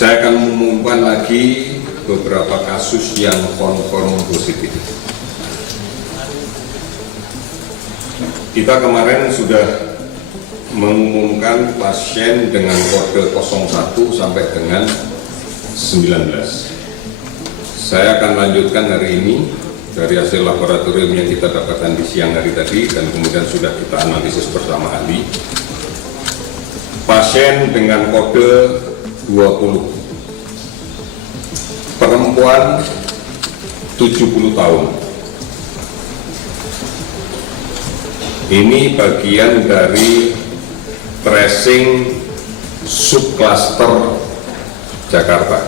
Saya akan mengumumkan lagi beberapa kasus yang confirm positif. Kita kemarin sudah mengumumkan pasien dengan kode 01 sampai dengan 19. Saya akan lanjutkan hari ini dari hasil laboratorium yang kita dapatkan di siang hari tadi dan kemudian sudah kita analisis bersama ahli. Pasien dengan kode 20, perempuan 70 tahun. Ini bagian dari tracing subcluster Jakarta.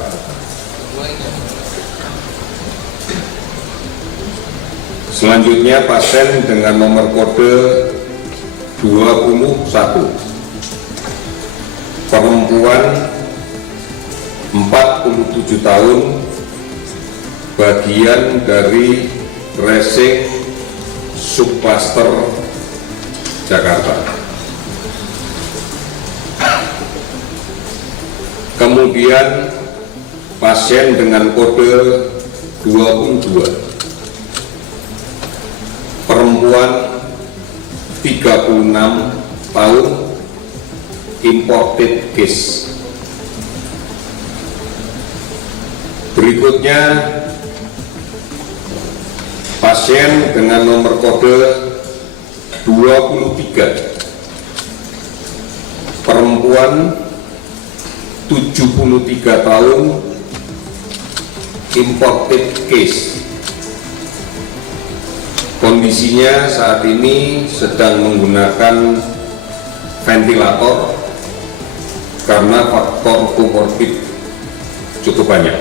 Selanjutnya pasien dengan nomor kode 21, perempuan 47 tahun, bagian dari tracing subcluster Jakarta. Kemudian pasien dengan kode 22, perempuan 36 tahun, imported case. Berikutnya pasien dengan nomor kode 23, perempuan 73 tahun, imported case. Kondisinya saat ini sedang menggunakan ventilator karena faktor komorbid cukup banyak.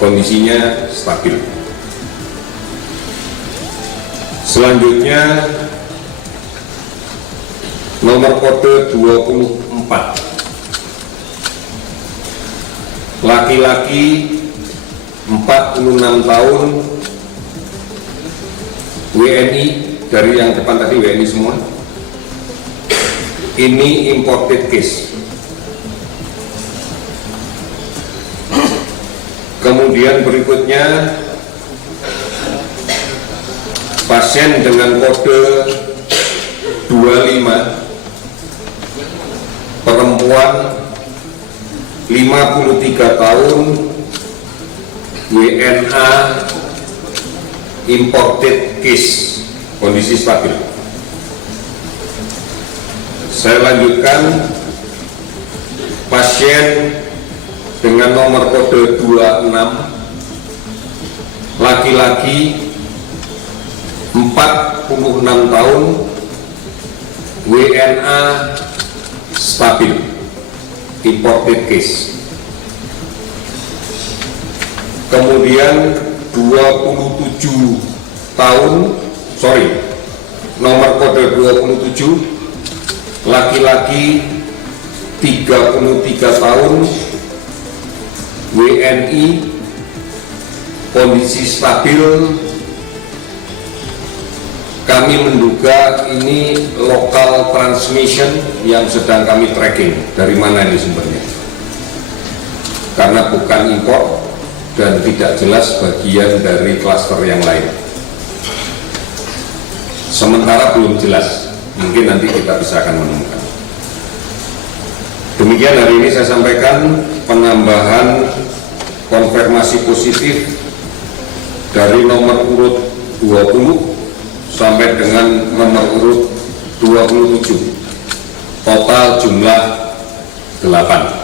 Kondisinya stabil. Selanjutnya nomor kode 24, laki-laki 46 tahun, WNI, dari yang depan tadi WNI semua. Ini imported case. Kemudian berikutnya pasien dengan kode 25, perempuan 53 tahun, WNA, imported case, kondisi stabil. Saya lanjutkan pasien dengan nomor kode 26, laki-laki 46 tahun, WNA stabil, imported case. Kemudian 27 tahun, nomor kode 27, laki-laki 33 tahun, WNI, kondisi stabil. Kami menduga ini local transmission yang sedang kami tracking. Dari mana ini sumbernya? Karena bukan impor dan tidak jelas bagian dari klaster yang lain. Sementara belum jelas, mungkin nanti kita bisa akan menemukan. Demikian hari ini saya sampaikan penambahan konfirmasi positif dari nomor urut 20 sampai dengan nomor urut 27, total jumlah 8.